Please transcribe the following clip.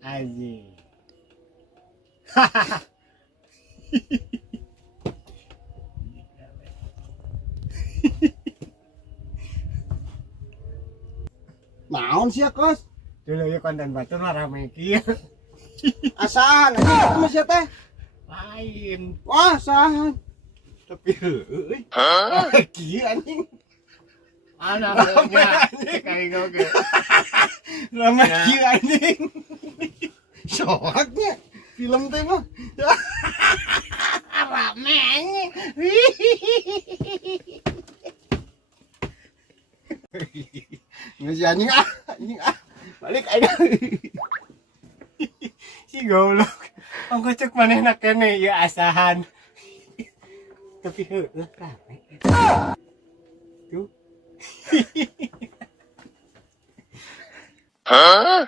Anjing. Naon sih ya kos? Dulu ya konten batur mah rame kieu. Asahan aja sama siapa teh? Lain. Wah, asahan. Tapi heueuy. Kieu anjing. Ana nya kayak goge. Rame kieu anjing. Soaknya film teh mah. Rame anjing. Nggak sih anjing ah. Balik aja. Si goblok. Ongko cek manehna kene ya asahan. Tapi heueuh rame. Tuh. Huh?